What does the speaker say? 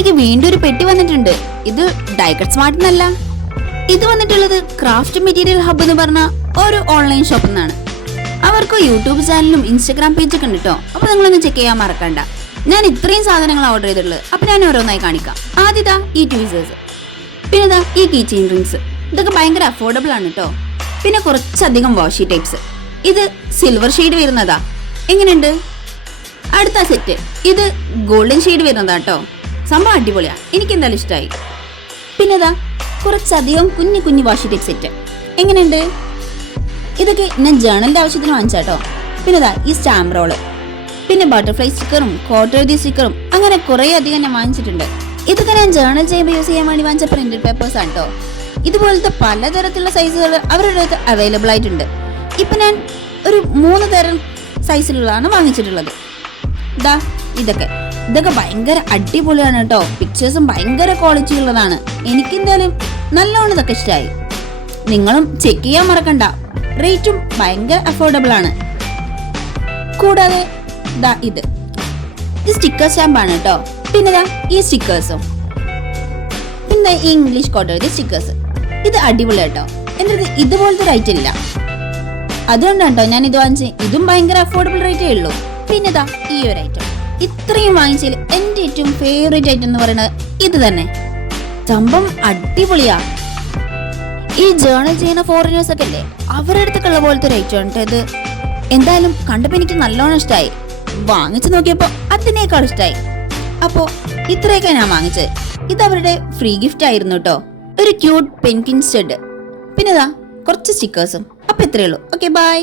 എനിക്ക് വീണ്ടും ഒരു പെട്ടി വന്നിട്ടുണ്ട്. ഇത് ഡൈക്കട്ട് സ്മാർട്ട് എന്നല്ല, ഇത് വന്നിട്ടുള്ളത് ക്രാഫ്റ്റ് മെറ്റീരിയൽ ഹബ് എന്ന് പറഞ്ഞ ഒരു ഓൺലൈൻ ഷോപ്പിൽ നിന്നാണ്. അവർക്ക് യൂട്യൂബ് ചാനലും ഇൻസ്റ്റഗ്രാം പേജൊക്കെ ഉണ്ട് കേട്ടോ. അപ്പൊ നിങ്ങളൊന്ന് ചെക്ക് ചെയ്യാൻ മറക്കണ്ട. ഞാൻ ഇത്രയും സാധനങ്ങൾ ഓർഡർ ചെയ്തിട്ടുള്ളത്. അപ്പൊ ഞാൻ ഓരോന്നായി കാണിക്കാം. ആദ്യതാ ഈ ട്വീസേഴ്സ്, പിന്നെ ഇതാ ഈ കീ ചെയിൻ റിങ്സ്. ഇതൊക്കെ ഭയങ്കര അഫോർഡബിൾ ആണ് കേട്ടോ. പിന്നെ കുറച്ചധികം വാഷി ടൈപ്സ്. ഇത് സിൽവർ ഷെയ്ഡ് വരുന്നതാ. എങ്ങനെയുണ്ട്? അടുത്ത സെറ്റ് ഇത് ഗോൾഡൻ ഷെയ്ഡ് വരുന്നതാ കേട്ടോ. സംഭവം അടിപൊളിയാ, എനിക്ക് എന്തായാലും ഇഷ്ടമായി. പിന്നെ ഇതാ കുറച്ചധികം കുഞ്ഞു കുഞ്ഞു വാഷി ടൈപ്പ് സെറ്റ്. എങ്ങനെയുണ്ട്? ഇതൊക്കെ ഞാൻ ജേണലിന്റെ ആവശ്യത്തിന് വാങ്ങിച്ചാട്ടോ. പിന്നെ ഇതാ ഈ സ്റ്റാമ്പ് റോള്, പിന്നെ ബട്ടർഫ്ലൈ സ്റ്റിക്കറും കോട്ടോതി സ്റ്റിക്കറും, അങ്ങനെ കുറെ അധികം ഞാൻ വാങ്ങിച്ചിട്ടുണ്ട്. ഇതൊക്കെ ഞാൻ ജേണൽ ചെയ്യുമ്പോൾ യൂസ് ചെയ്യാൻ വേണ്ടി വാങ്ങിച്ച പ്രിന്റഡ് പേപ്പേഴ്സ് ആണ് കേട്ടോ. ഇതുപോലത്തെ പലതരത്തിലുള്ള സൈസുകൾ അവരുടെ അടുത്ത് അവൈലബിൾ ആയിട്ടുണ്ട്. ഇപ്പൊ ഞാൻ ഒരു 3 തരം സൈസിലുള്ളതാണ് വാങ്ങിച്ചിട്ടുള്ളത്. ഇതാ ഇതൊക്കെ ഭയങ്കര അടിപൊളിയാണ് കേട്ടോ. പിക്ചേഴ്സും ഭയങ്കര ക്വാളിറ്റി ഉള്ളതാണ്. എനിക്ക് എന്തായാലും നല്ലോണം ഇതൊക്കെ ഇഷ്ടമായി. നിങ്ങളും ചെക്ക് ചെയ്യാൻ മറക്കണ്ട. റേറ്റും ഭയങ്കര അഫോർഡബിൾ ആണ്. കൂടാതെ ദാ ഇത് സ്റ്റിക്കർ സ്റ്റാമ്പാണ് കേട്ടോ. പിന്നെ ദാ ഈ സ്റ്റിക്കേഴ്സും, പിന്നെ ഈ ഇംഗ്ലീഷ് കോട്ടോതി സ്റ്റിക്കേഴ്സ്. ഇത് അടിപൊളി കേട്ടോ. എൻ്റെ അടുത്ത് ഇതുപോലത്തെ റേറ്റ് ഇല്ല, അതുകൊണ്ടാണ് കേട്ടോ ഞാൻ ഇത് വാങ്ങിച്ചത്. ഇതും ഭയങ്കര അഫോർഡബിൾ റേറ്റേ ഉള്ളൂ. പിന്നെ ദാ ഈ ഒരു ഐറ്റം, ഇത്രയും വാങ്ങിച്ചതിൽ എൻ്റെ ഏറ്റവും ഫേവറേറ്റ് ഐറ്റം എന്ന് പറയുന്നത് ഇത് തന്നെ. സംഭവം അടിപൊളിയാ. ഈ ജേണൽ ചെയ്യുന്ന ഫോറിനേഴ്സ് ഒക്കെ അല്ലേ, അവരുടെ അടുത്തൊക്കെ ഉള്ള പോലത്തെ ഒരു ഐറ്റം ആണ് ഇത്. എന്തായാലും കണ്ടപ്പോൾ എനിക്ക് നല്ലോണം ഇഷ്ടമായി. വാങ്ങിച്ചു നോക്കിയപ്പോൾ അതിനേക്കാൾ ഇഷ്ടമായി. അപ്പോൾ ഇത്രയൊക്കെ ഞാൻ വാങ്ങിച്ചത്. ഇത് അവരുടെ ഫ്രീ ഗിഫ്റ്റ് ആയിരുന്നു കേട്ടോ. ഒരു ക്യൂട്ട് പെൻകിൻ സ്റ്റഡ്, പിന്നെ ഇതാ കുറച്ച് സ്റ്റിക്കേഴ്സും. അപ്പോൾ ഇത്രയേ ഉള്ളൂ. Okay, by.